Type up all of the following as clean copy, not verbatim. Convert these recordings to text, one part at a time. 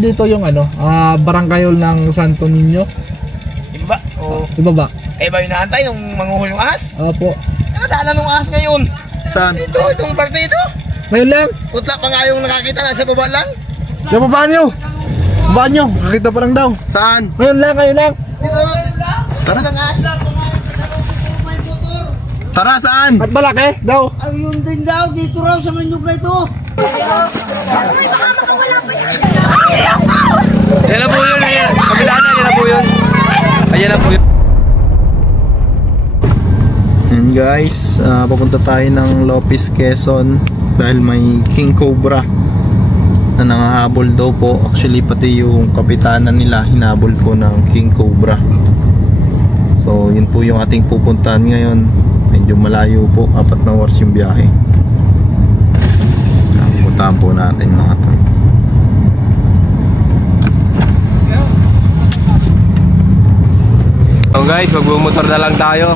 dito yung barangay hall ng Santo Niño. Iba? O Iba ba? ba yung naantay nung manguhul yung ahas? Opo. Nakadaanan ng ahas ngayon. Saan? Itong parte ito. Ngayon lang? Putla pa nga yung nakakita na sa baba lang. Yung babaan nyo! Babaan nyo! Nakita pa lang daw. Saan? Ngayon lang, ngayon lang. Tara. Tara, saan? At malaki daw. Ayun din daw, dito raw sa manyog na ito. Yan na po yun. Kabilaan na, yan na po yun. Ayan na po yun. And guys, papunta tayo ng Lopez, Quezon dahil may King Cobra na nangahabol daw po. Actually pati yung kapitanan nila hinabol po ng King Cobra. So yun po yung ating pupuntahan ngayon. Medyo malayo po, 4 na oras yung biyahe. Pupuntahan po natin mga to. So guys, magbumotor na lang tayo.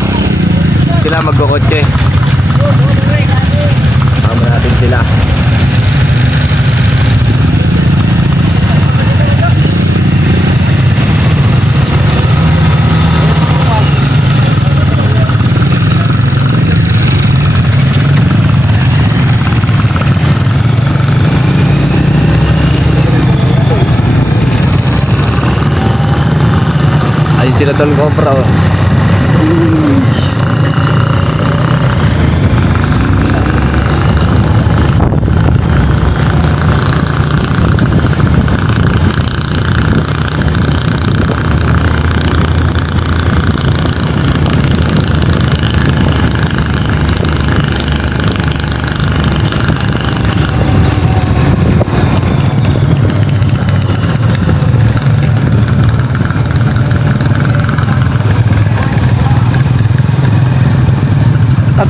Sila magkukotse. Tama natin sila. Ayun sila Don Cobra.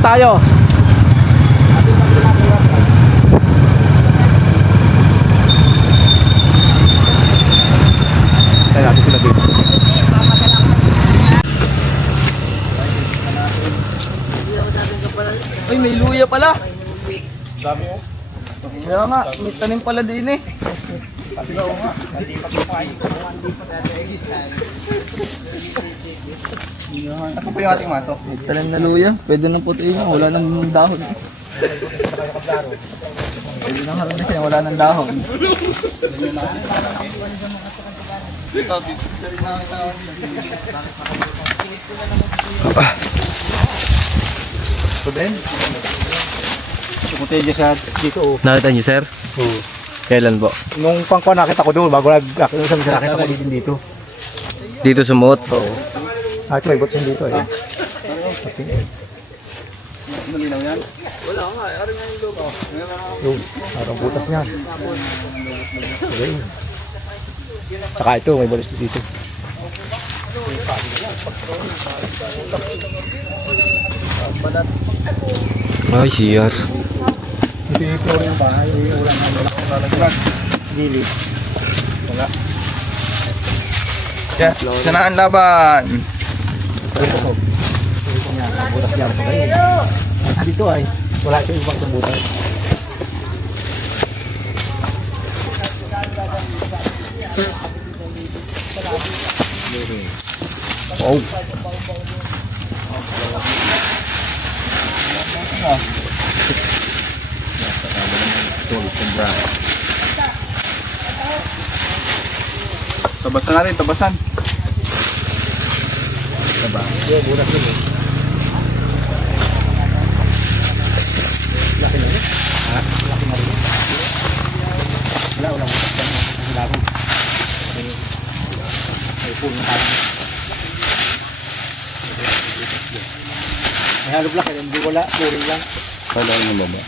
Tayo. Tayo natin sila dito. Ay, may luya pala. Dami mo. Kaya nga, may tanim pala din eh. Asa po yung ating mato? May tanim na luya. Pwede nang putiin yun. Wala nang dahon. Pwede nang haranasin. Wala nang dahon. Ito din? Sumunti dyan sa dito. Nakita niyo, sir? Oo. Kailan po? Nung pangko nakita ko doon, bago nakita ko din dito. Dito sumuot? Oo. Ah, ito may botsin dito eh. Malinaw yan? Wala nga. Ari nga yung logo. Yun, parang butas niyan. Okay. Saka ito, may bolis dito. Ay, CR. Ito yung floor yung bahay. Wala nang gilid. Wala. Yeah, sana ang laban. Butas yan. Dito ay wala ito ibang sa butas. Oh. Tabasan natin, tabasan. Diba? Yo, bunas yun eh. Laki na rin. Ha? Laki na rin. Wala butas yan. Wala ko. Ay, puno na parang. May halog laki. Hindi wala. Puring lang. Wala ng baba.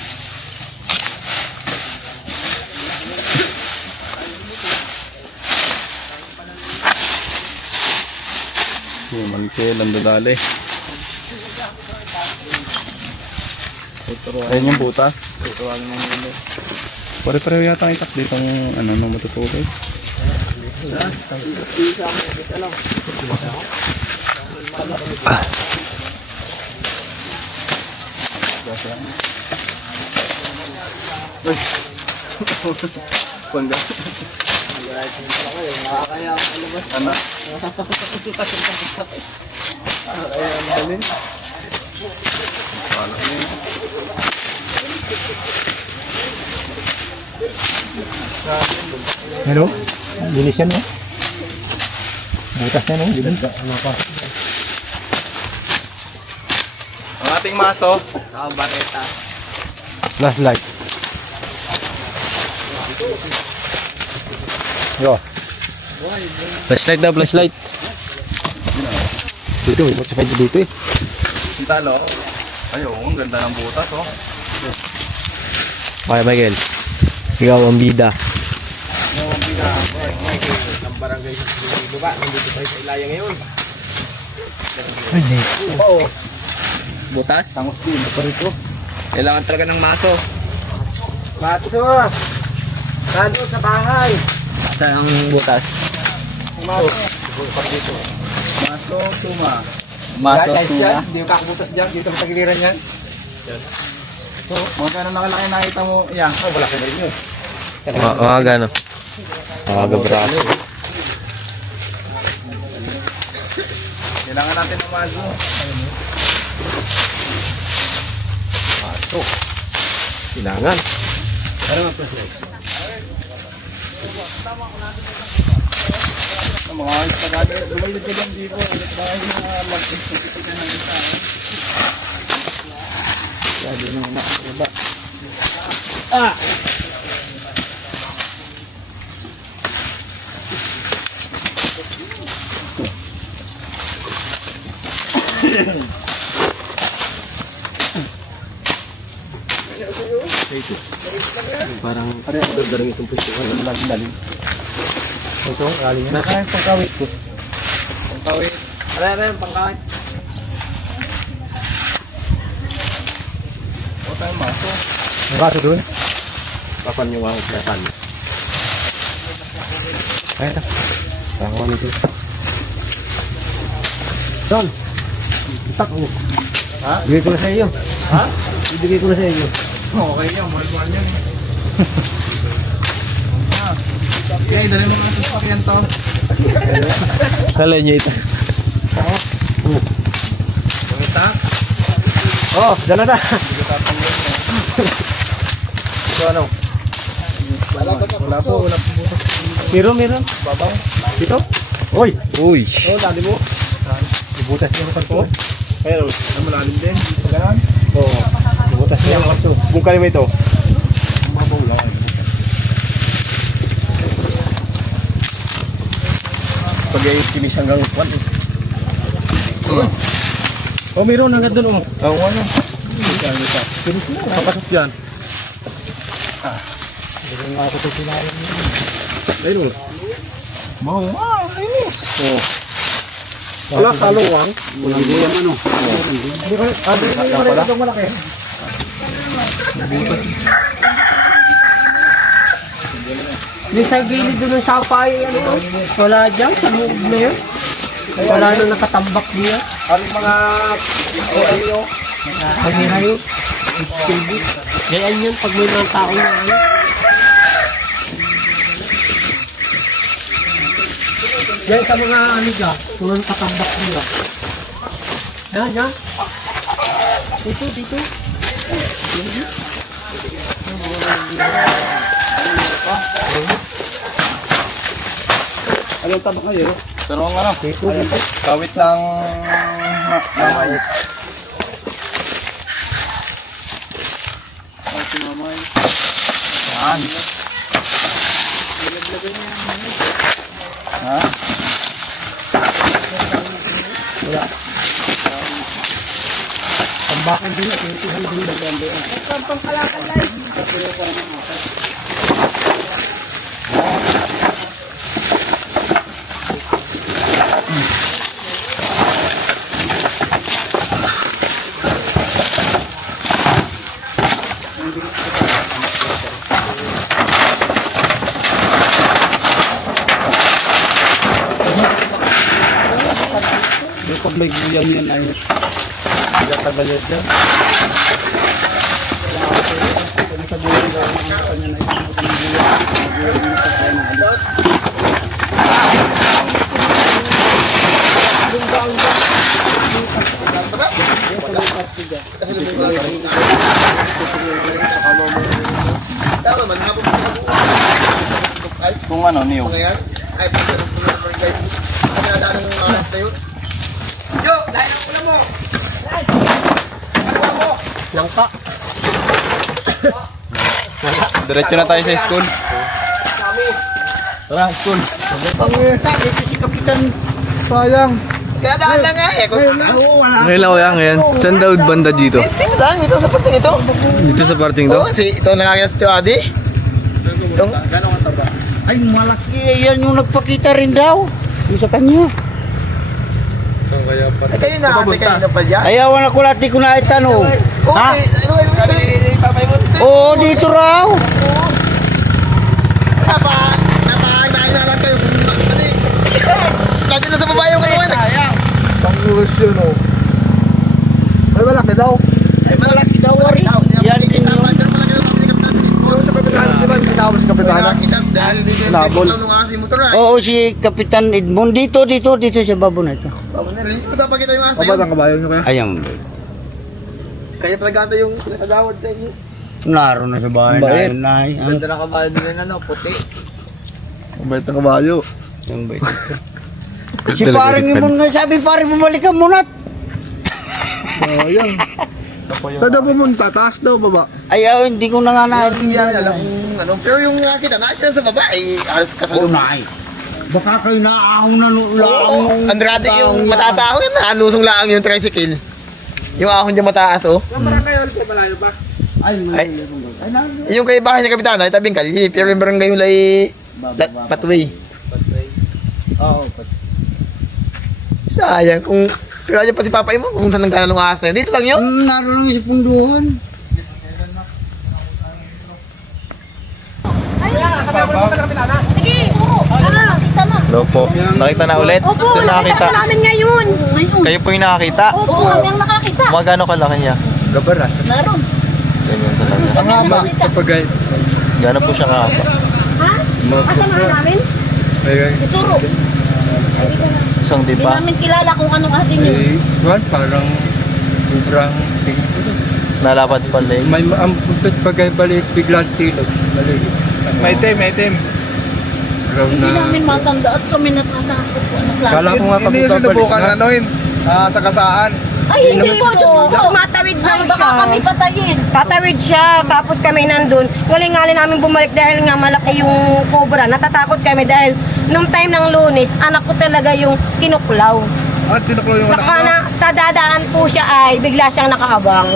Mantel ang dadali. Ayun yung butas. Pare-pareho yata ang itak dito ng ng matutuloy. Pangga. Hello? Bilis yan, no? Butas na, no? Bilis. Ang ating maso, sa bareta. Flashlight. Yo. Flashlight daw, flashlight. Dito, what's the dito eh. Yung talo. Ay, ang ganda ng butas, oh. Okay, Michael. Ikaw ang bida. Butas? Tangos din. Kailangan talaga ng maso. Maso! Kado sa bahay! Saan ang butas? Maso! Maso, tuma. Maso, tuma. Hindi yung kakabutas dyan, dito sa tagiliran yan. Magkano nakalaki nakita mo? Yan. Oh, wala ka na rin yun. Gano? Braso. Kailangan natin ng maso. Paso. Kailangan. Mga ayos pa gano'n. Lumaylid ka dyan dito. Dahil na mag-institute ka ng isa. Sabi mo na. Diba? Parang darang itong pwesto. Daling. Ito, galing na. Nakaya yung pagkawit ko. Pangkawit. Ano yung pangkawit? O tayong maso. Ang kaso doon? Papan yung ako kasan. Ay, ito. Parang ano ito. Don! Tak mo. Ha? Bigay ko na sa iyo. Ha? Bigay ko na sa iyo. Okay yan. Mahal yan. Okay, dali mo nga sa sakyan to. Kala niyo ito. Pangita. Oh, dala na. So ano? Wala po. Wala po. Meron. Babaw. Dito? Oy! Uy. Oo, dali mo. Ibutas niyo ang kanto. Pero, ano malalim din. Pag ganun. Oo. Ibutas niyo ang kanto. Bungkali mo ito. Mabaw lang. Pag ay kinis hanggang 1. Oh, meron hanggang doon. Oo, ano? Papasok dyan. Ayun. Wow, linis. Oh. Wala kalawang. Walang guyang ano. Hindi ko, pala. Itong malaki. Yung sa gilid doon ng sapay, ano to? Wala dyan, sa loob na yun. Wala na nakatambak niya. Ano yung mga OLO? Pag-ira yun. Ganyan yun pag may mga tao na ano. Yan sa mga ano dyan, mga nakatambak nila. Yan. Dito. Anong tabak kayo? Pero ang ano? Kawit ng mamay. Yan. Ha? Tambakan din at yung tihal din naganda. Ang pangkalakan lang. Pag may guyang yan ay tagalit yan. Sa buhay daw ang kanya na ito. ano, niyog. Ay, Langka. diretso na tayo sa school. Tara, school. Dito si Kapitan. Sayang. Kaya daan lang nga eh. Ngayon lang ko yan ngayon. Saan daw banda dito? Dito lang, dito sa parting ito. Dito sa parting to? Oo, ito nakakita sa Tiwadi. Yung, Ay, malaki. Yan yung nagpakita rin daw. Yung sa kanya. ay kayo na ate kayo na pa dyan. Ayawan ako lati ko na itanong. Okay, tatay mo. Oo, dito raw. Napakain na lang kayo. Lagi na sa babae yung katawan. Pangulos yun oh. Ay malaki daw. Ay malaki daw. Yan din yun. Sa kapitanan, di ba? Tinawag sa kapitanan. Labol. Oo, si Kapitan Edmond. Dito sa babo na ito. Kabat ang kabayo nyo kaya? Ayan. Kaya talaga yung nagagawad sa inyo. Naroon na sa bahay Bait. na yun. Ang na kabayo din ano, puti. Kabait ang kabayo. bait. Si paring Edmond nga sabi, paring bumalik ka muna. Oh, yan. Saan daw pumunta? Taas daw, baba? Ayaw, hindi ko na nga naintindihan. Ano, pero yung nakita na sa baba ay halos Oo kasalubong. na ay. Baka kayo naahong na Oo, Andrade yung mataas na ahon yun, nalusong lang yung tricycle. Yung ahon dyan mataas, oh. Ay, Ay, yung kay bahay ni Kapitana, ay tabing kalye. Pero yung barangay yung lay Patway. Oo. Sayang, kung pero ayan pa si Papa mo kung saan ang kanalong ahas na yun. Dito lang yun. Naroon yung sa punduhan. Hello po. Nakita na ulit? Opo, Saan nakakita? nakita namin ngayon. Kayo po yung nakakita? Opo, kami ang nakakita. Magkano kalaki niya? Gabaras. Meron. Ganyan talaga. Kami ang nakakita. Kapagay. Gano'n po siya kahaba? Ha? Kasama namin? Ituro. Isang Hindi dipa? namin kilala kung anong asin yun. Juan, parang sobrang tingin ko. Nalapat pala eh. May ampuntot bagay balik, biglang tilog. Balik. May itim. Raw Hindi na. namin matanda at kami natakot po ang klase. Kala ko nga kami babalik na. Sa kasaan. Ay, hindi po. Tumatawid lang siya. Baka kami patayin. Tatawid siya, tapos kami nandun. Ngaling-ngali namin bumalik dahil nga malaki yung cobra. Natatakot kami dahil nung time ng Lunes, anak ko talaga yung kinuklaw. Tinuklaw yung Saka na, tadadaan po siya ay bigla siyang nakaabang.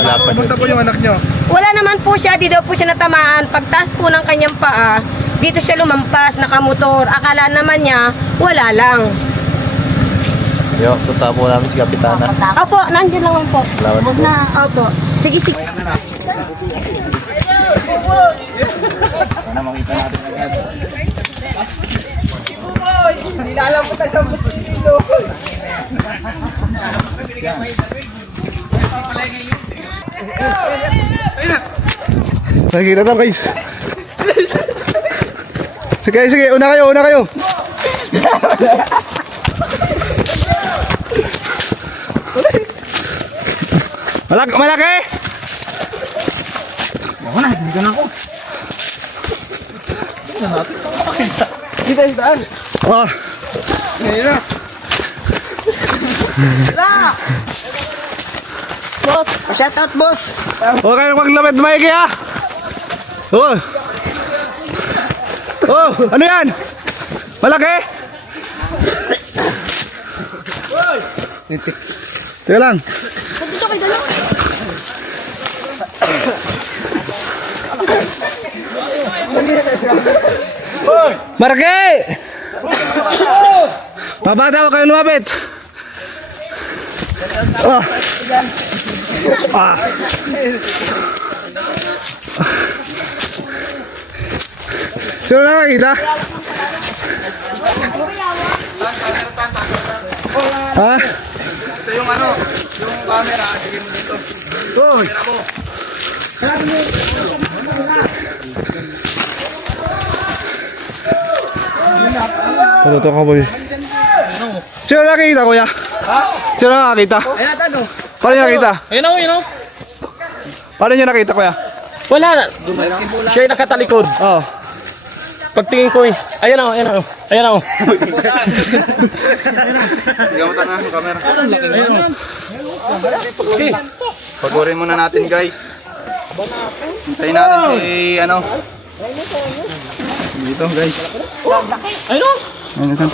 Nalapat yun. po yung anak nyo? Wala naman po siya, di daw po siya natamaan. Pagtaas po ng kanyang paa, dito siya lumampas, nakamotor. Akala naman niya, wala lang. Yo, punta po namin si Kapitana. Opo, nandiyan lang po. Salamat Huwag po. na, opo. Sige, sige. Nakikita na guys. Sige, una kayo. Malaki! Dito yung daan. Ah, Boss, Shout out, boss. huwag kayong maglapit maigi ha. Oh, ano yan? Malaki? Teka lang. dito kayo dalawa. Marke! Babata, huwag kayong lumapit. Oh. Ah. Sino nakakita? Ha? Ito yung ano, yung camera. Sige mo dito. Uy! Patuto ka boy. Sino nakakita kuya? Ha? Sino nakakita? Ayun natin, no? Paano niya nakita? Ayun o. Paano niya nakita kuya? Wala na. Siya yung nakatalikod. Oh. Pagtingin ko eh. Ayan ako, ayan ako. Ayan ako. Gamutan na yung camera. Pagurin muna natin guys. Hintayin natin si ano. Dito guys. Ayun. Ayun, tan.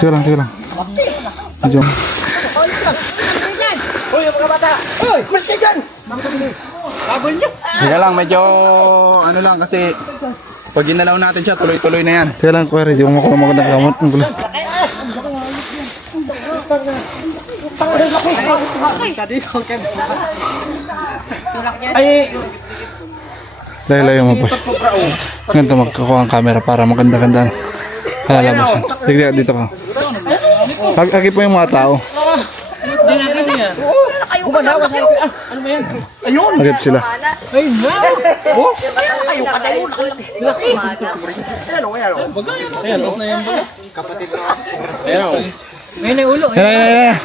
Teka lang. Medyo. Hoy, mga bata. Hoy, mas kayo dyan. Kabol niyo. Teka lang, medyo ano lang kasi pag ginalaw natin siya, tuloy-tuloy na yan. Teka lang, kuya, di mo ako magandang gamot. Ang gulo. Ay, Layo mo pa. Ganito magkakuha ang camera para maganda-ganda. Halalabasan. Tignan dito ka. Agi po yung mga tao. ano ba yan? Agip sila. Ayun na. Oh. Ayan, off na yan ba? Kapatid ko. Ayan ako. Ngayon na yung ulo. Ayan.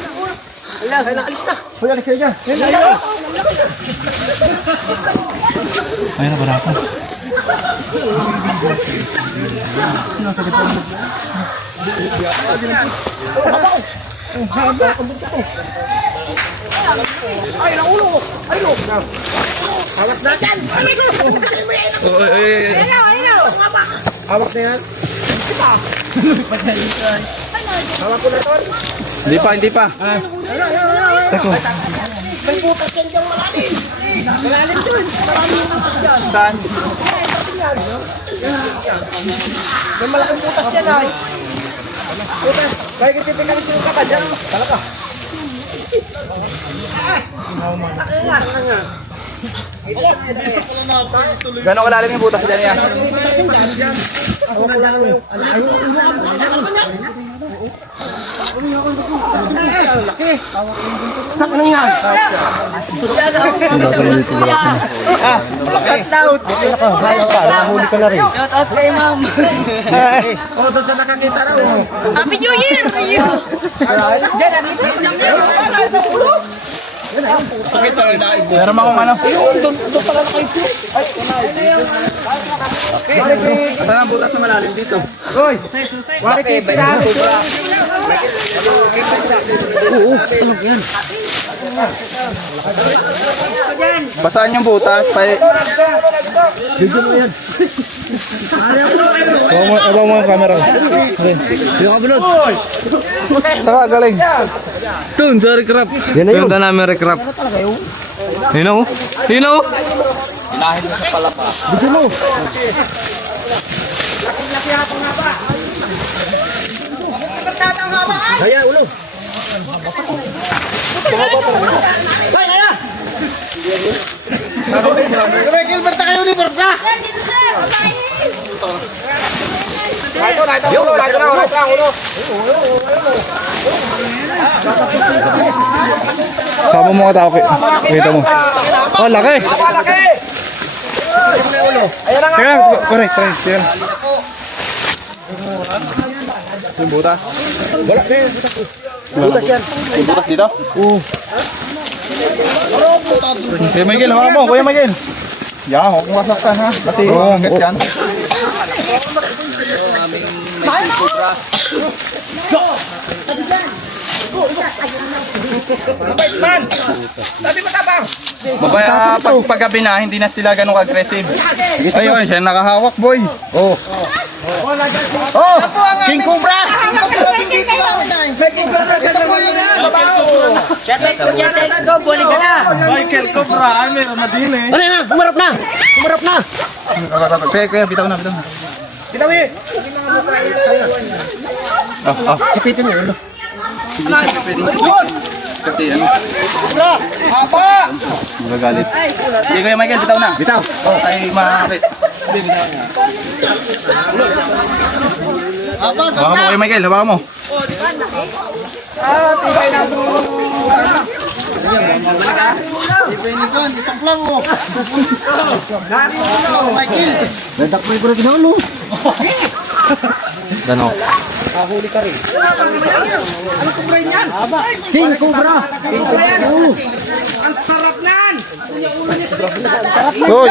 Wala, kaya nakalis na. Hoy, alis kayo dyan. Ayun na barako. Hawak na yan. Hindi pa. Teko. Saan? May malaking butas yan ay. Butas. Kaya kita pinalis yung kaka dyan. Talaka. Gano'ng kalalim yung butas dyan yan? Saka na yan. Nahuli ka na rin. Oh, doon sa nakakita na. Happy New Year! Meron akong ano? Saan ang butas na malalim dito? Hoy! Bakit pinahan? Basaan yung butas. Abang mo yung camera. Yung kabunod. Saka galing. Dun sa recrap. Yan na yun. Punta namin recrap. Yun o. Yun o. Inahin mo sa palapa. Bisa mo. Kaya, ulo. May Gilbert na kayo ni Barba! Sama mo ka tao. Kita mo. Oh, laki. Teka, correct. Teka. Yung butas. Butas yan. Yung butas dito? Oo. Kuya Miguel, hawakan mo. Kuya Miguel. Yan, huwag mo kasaktan ha. Pati hanggat yan. Mabaya pag gabi na, hindi na sila ganun aggressive. Ayun, siya nakahawak boy. Oh, King Cobra! Let's go, buli ka na! Michael Cobra, ay meron na din eh. Ano na? Umarap na! Kuya, bitaw na. Kita mo eh! Kapitin niyo. Kasi ano? Magagalit. Sige Kuya Michael, bitaw na. Bitaw. Oh, tayo makakit. Hawakan mo Kuya Michael, hawakan mo. Gano? King Cobra! Hoy!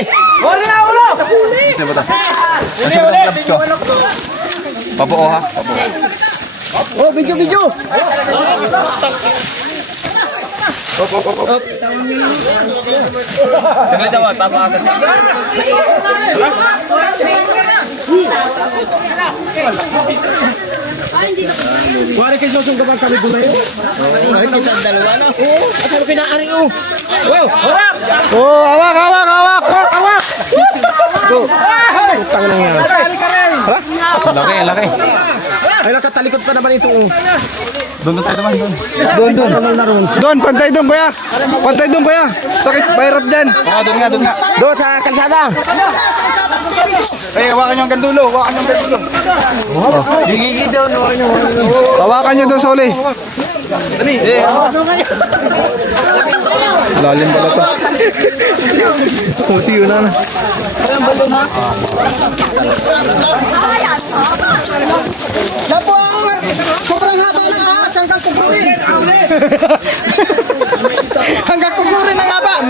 Huli na ulo! Ito ba ito? Nasa ba itong gloves ko? Pabuo ha? Pabuo. Oh, video! Saglit naman, tama agad. Wala kayo susunggaban kami gulay. Ay, kita dalawa na. Oo, at ano pinaaring oh. Wow, harap! Oh, awak! Go. Putang nang yan. Laki, laki. Ay, nakatalikod pa naman ito oh. Doon tayo naman, doon. Doon, pantay doon kuya. Sakit, virus dyan. Doon nga. Doon sa kalsada. Eh, hawakan nyo ang gandulo. Gigigil daw, no? Hawakan nyo doon sa uli. Dali. Lalim pala to. Siyo na. Sobrang haba na ahas hanggang kukurin. Hanggang kukurin ang haba.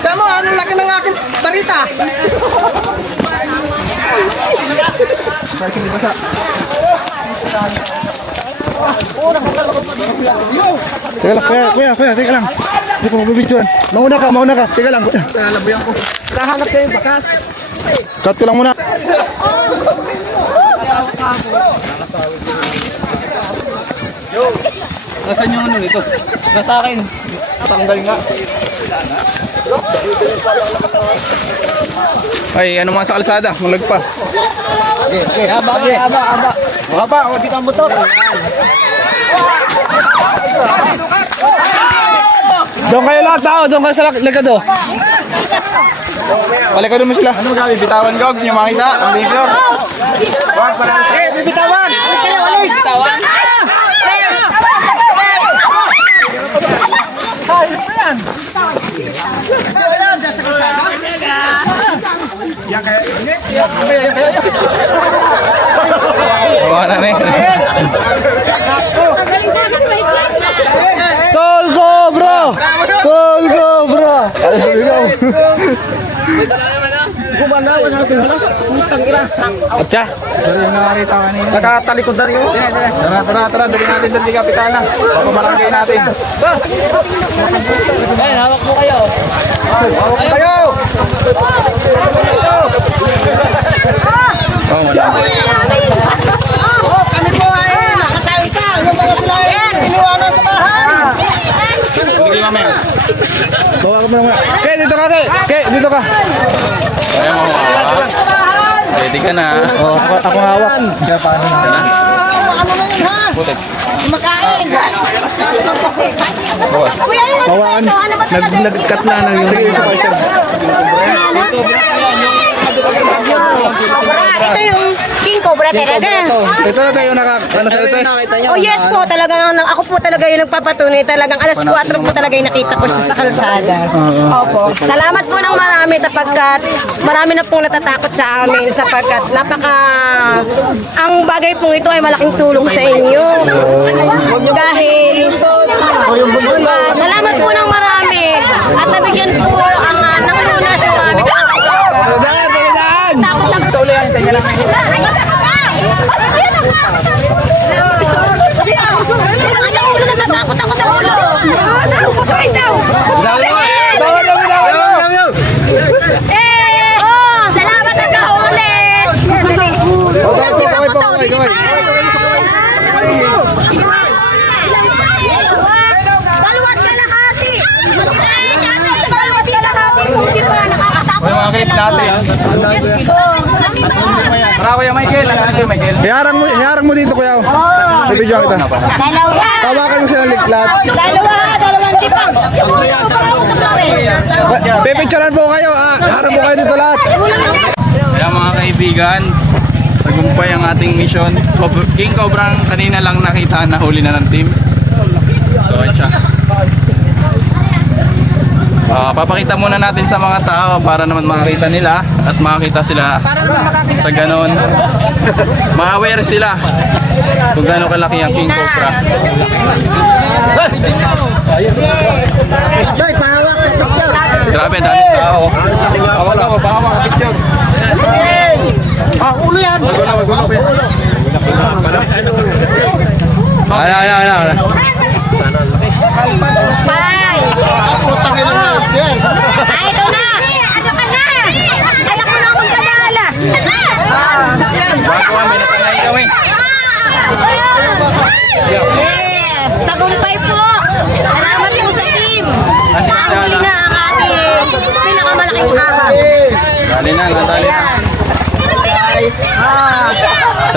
Tama, anong laki ng aking tarita? Teka lang, kuya, teka lang. Hindi ko mabibidyoan. Mauna ka. Teka lang, kuya. Kahanap kayo bakas. Cut ko lang muna. Nasaan yung ano nito? Nasa akin. Tanggal nga. Ay, ano mga sa kalsada? Malagpas. Haba. Haba, huwag dito ang butot. Doon kayo lahat tao, doon kayo sa likod oh. Palikado mo sila. Ano magabi? Bitawan gogs, yung makita. Ang bigyor. Bibitawan! Alis kayo, alis! Bibitawan! Bawa na rin. Tol go bro! Alam sa bigaw. Gumanawan natin hala. Putang ina. Atcha. Sorry, yung nakakita kanina. Nakatalikod na rin oh. Tara, dali natin sa kapitana. Papabarangay natin. Ay, hawak mo kayo. Kayo! Oh, wala. Kami po ay nakasalita. Yung mga sila yan, iniwanan sa bahay. Sige, mamaya. Bawa ko muna. Kay, dito ka, Kay, dito ka. Kaya mo hawak. Ready ka na. Oh, ako hawak. Kaya paano na? Ano na yun ha? Putik. Makain. Bawas. Kuya, yung ano ba ito? Ano ba talaga? Nag-cut na ng yung Ito yung king cobra talaga. Ito na tayo ano sa ito. Oh yes po, talagang ako po talaga yung nagpapatunay. Talagang alas 4 po talaga yung nakita ko sa kalsada. Opo. Salamat po ng marami sapagkat marami na pong natatakot sa amin sapagkat ang bagay pong ito ay malaking tulong sa inyo. Dahil salamat po ng marami at nabigyan po ang ng lunas yung aming takot lang. Tuloy ang kanya lang. Natatakot ako sa ulo. Salamat at kaulit. Dalawat kalahati. Dalawat kalahati. Hindi pa nakakatakot. May mga clip natin. Bravo yung Michael. Michael. Hiharang mo dito kuya. Bibidyoan kita. Dalawa. Tawakan mo sila liklat. Dalawang tipang. Pipicturean po kayo. Hiharang po kayo dito lahat. Kaya mga kaibigan, tagumpay ang ating mission. King Cobra kanina lang nakita na huli na ng team. So, ayun siya. Papakita muna natin sa mga tao para naman makakita nila at makakita sila sa ganon. Ma-aware sila kung gaano kalaki ang King Cobra. Dai, pahawak ka.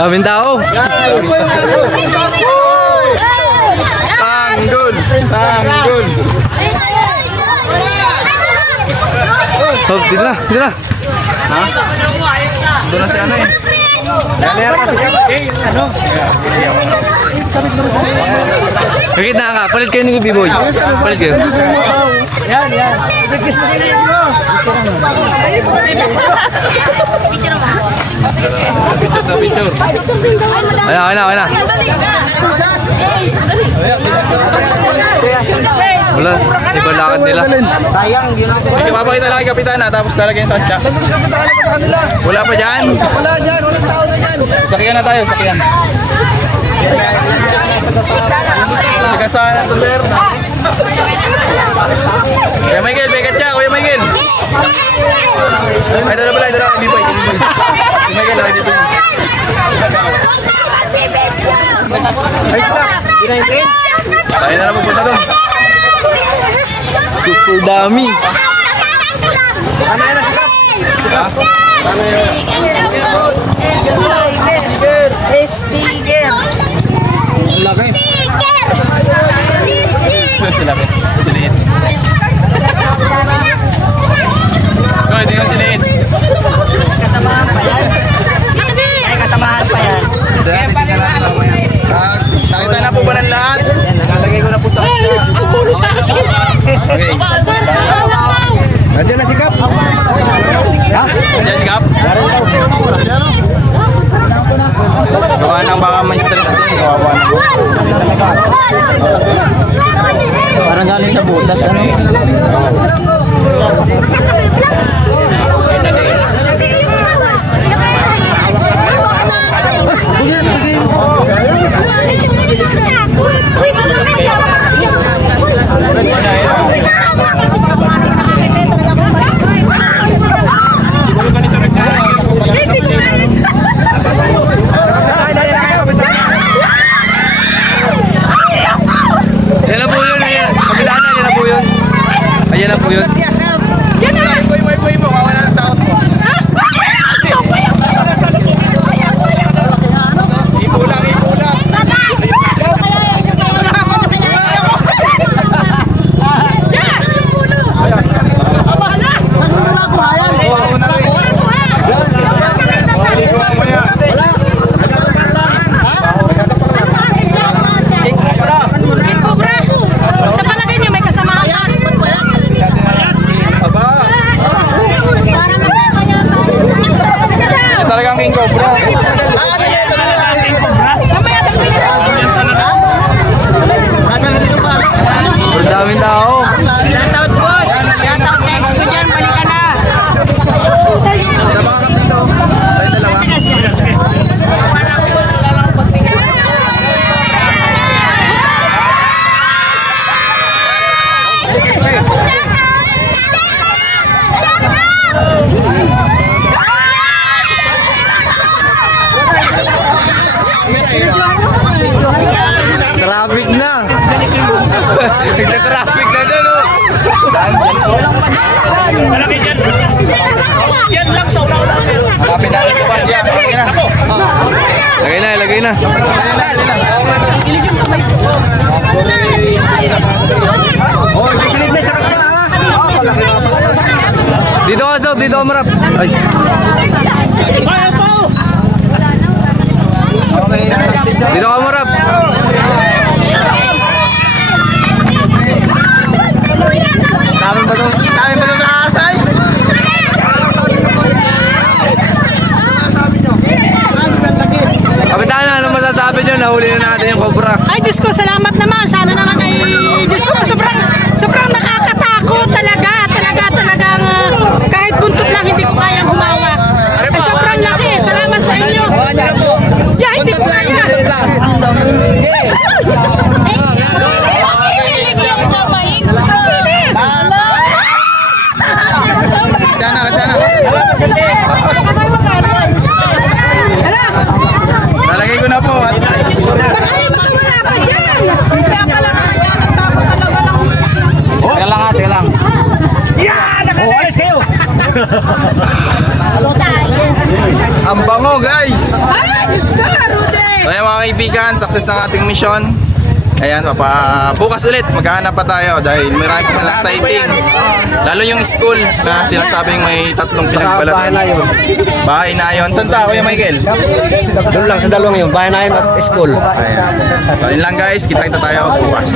Daming tao. Tanggol! Tanggol! Oh, dito na, dito na. Ha? Doon na si ano eh. Bakit na ka? Palit kayo ni B-Boy. Palit kayo. Wala. Wala, iba lakad nila. Sige, papakita lang kay Kapitana tapos talagyan sa kantya. Wala pa dyan? Wala dyan, walang tao na dyan. Sakyan na tayo, sakyan. Sikasahan ang tuber. Kuya Michael, bekat siya, Kuya Michael. Ay, dala pala, dala. B-boy. Kuya Michael, laki dito. Ay, stop. Ginahintin. Tayo na lang pupunta doon. Super dami. Sila ko. Siliit. Oh, hindi ko siliit. Kasamahan pa yan. Nakita na po ba ng lahat? Nalagay ko na po sa kanya. Okay. Nandiyan na si Kap. Nandiyan si Kap? Gawa ng baka may stress din. Gawa na. Parang galing sa butas, ano? Yan na po yun. Kapitana, yan na po yun. Ayan na po yun. Boy mo, wawala ng tao mo. Ipulang. Talagang King Cobra. Super daming tao. Shoutout boss! Shoutout ex ko dyan, balik ka na! Sa mga kap dito. Tayo dalawa. Traffic na. Nagka-traffic na doon, oh. Malapit na rin bukas yan. Okay na. Lagay na. Dito ka, Sob. Dito ka, Marap. Ay. Dito ka, Marap. Dami ba itong nakasay? Kapitana, ano masasabi nyo? Nahuli na natin yung cobra. Ay, Diyos ko, salamat naman. Sana naman ay, Diyos ko, sobrang nakakatakot talaga. Talagang kahit buntot lang hindi ko kayang humawak. Ay, sobrang laki. Salamat sa inyo. Diyan, hindi ko kaya. Katana. Nalagay ko na po. Ay, wala pa dyan. kaibigan, success ang ating mission. Ayan, bukas ulit maghahanap pa tayo dahil marami pa silang sighting. Lalo yung school na sinasabing may 3 pinagbalatan. Bahay na yun. Saan ta, Kuya Michael? Doon lang sa dalawang yun, bahay na yun at school. Ayan. So, yun lang guys, kita tayo bukas.